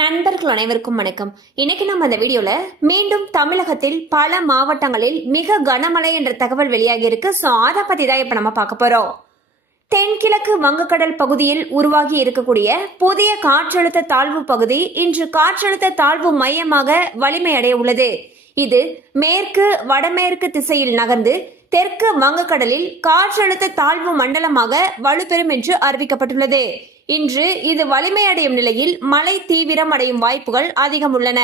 நண்பர்கள் அனைவருக்கும் வணக்கம். இன்னைக்கு நம்ம அந்த வீடியோல மீண்டும் தமிழகத்தில் பல மாவட்டங்களில் மிக கனமழை என்ற தகவல் வெளியாகி இருக்கு. சோ அதை பத்தி தான் இப்ப நம்ம பார்க்க போறோம். தென்கிழக்கு வங்கக்கடல் பகுதியில் உருவாகி இருக்கக்கூடிய புதிய காற்றழுத்த தாழ்வு பகுதி இன்று காற்றழுத்த தாழ்வு மையமாக வலிமையடைய உள்ளது. இது மேற்கு வடமேற்கு திசையில் நகர்ந்து தெற்கு வங்கக்கடலில் காற்றழுத்த தாழ்வு மண்டலமாக வலுப்பெறும் என்று அறிவிக்கப்பட்டுள்ளது. இன்று இது வலிமையடையும் நிலையில் மழை தீவிரம் அடையும் வாய்ப்புகள் அதிகம் உள்ளன.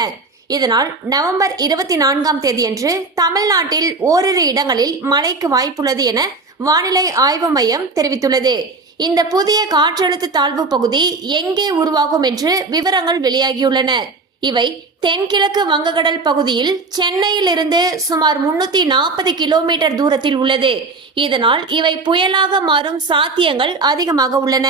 இதனால் நவம்பர் 24ஆம் தேதியன்று தமிழ்நாட்டில் ஓரிரு இடங்களில் மழைக்கு வாய்ப்புள்ளது என வானிலை ஆய்வு மையம் தெரிவித்துள்ளது. இந்த புதிய காற்றழுத்த தாழ்வு பகுதி எங்கே உருவாகும் என்று விவரங்கள் வெளியாகியுள்ளன. இவை தென்கிழக்கு வங்கக்கடல் பகுதியில் சென்னையில் இருந்து சுமார் 340 கிலோமீட்டர் தூரத்தில் உள்ளது. இதனால் இவை புயலாக மாறும் சாத்தியங்கள் அதிகமாக உள்ளன.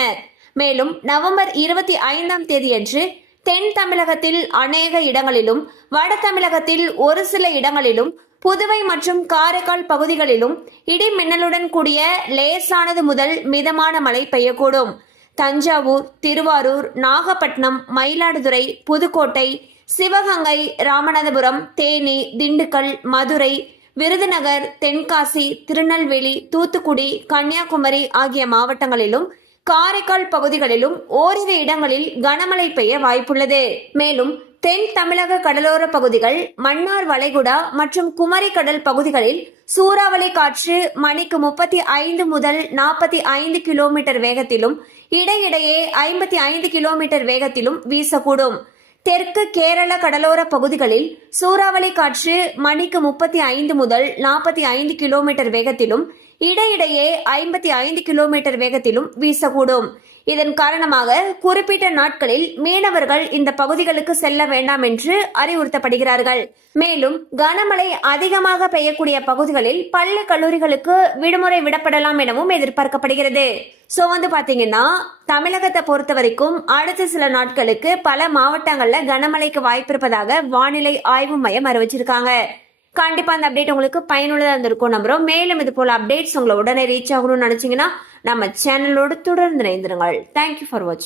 மேலும் நவம்பர் 25ஆம் தேதியன்று தென் தமிழகத்தில் அநேக இடங்களிலும் வட தமிழகத்தில் ஒரு சில இடங்களிலும் புதுவை மற்றும் காரைக்கால் பகுதிகளிலும் இடி மின்னலுடன் கூடிய லேசானது முதல் மிதமான மழை பெய்யக்கூடும். தஞ்சாவூர், திருவாரூர், நாகப்பட்டினம், மயிலாடுதுறை, புதுக்கோட்டை, சிவகங்கை, ராமநாதபுரம், தேனி, திண்டுக்கல், மதுரை, விருதுநகர், தென்காசி, திருநெல்வேலி, தூத்துக்குடி, கன்னியாகுமரி ஆகிய மாவட்டங்களிலும் காரைக்கால் பகுதிகளிலும் ஓரிரு இடங்களில் கனமழை பெய்ய வாய்ப்புள்ளது. மேலும் தென் தமிழக கடலோர பகுதிகள், மன்னார் வளைகுடா மற்றும் குமரி கடல் பகுதிகளில் சூறாவளி காற்று மணிக்கு 35 முதல் 45 கிலோமீட்டர் வேகத்திலும் இடையிடையே 55 கிலோமீட்டர் வேகத்திலும் வீசக்கூடும். தெற்கு கேரள கடலோர பகுதிகளில் சூறாவளி காற்று மணிக்கு 35 முதல் 45 கிலோமீட்டர் வேகத்திலும் இடையிடையே 55 கிலோமீட்டர் வேகத்திலும் வீசக்கூடும். இதன் காரணமாக குறிப்பிட்ட நாட்களில் மீனவர்கள் இந்த பகுதிகளுக்கு செல்ல வேண்டாம் என்று அறிவுறுத்தப்படுகிறார்கள். மேலும் கனமழை அதிகமாக பெய்யக்கூடிய பகுதிகளில் பள்ளி கல்லூரிகளுக்கு விடுமுறை விடப்படலாம் எனவும் எதிர்பார்க்கப்படுகிறது. சோ பாத்தீங்கன்னா தமிழகத்தை பொறுத்த வரைக்கும் அடுத்த சில நாட்களுக்கு பல மாவட்டங்கள்ல கனமழைக்கு வாய்ப்பு இருப்பதாக வானிலை ஆய்வு மையம் அறிவிச்சிருக்காங்க. கண்டிப்பா அந்த அப்டேட் உங்களுக்கு பயனுள்ளதா இருந்திருக்கும் நம்புறோம். மேலும் இது போல அப்டேட்ஸ் உங்களை உடனே ரீச் ஆகணும்னு நினைச்சீங்கன்னா நம்ம சேனலோடு தொடர்ந்து இணைந்திருங்கள். தேங்க்யூ ஃபார் வாட்சிங்.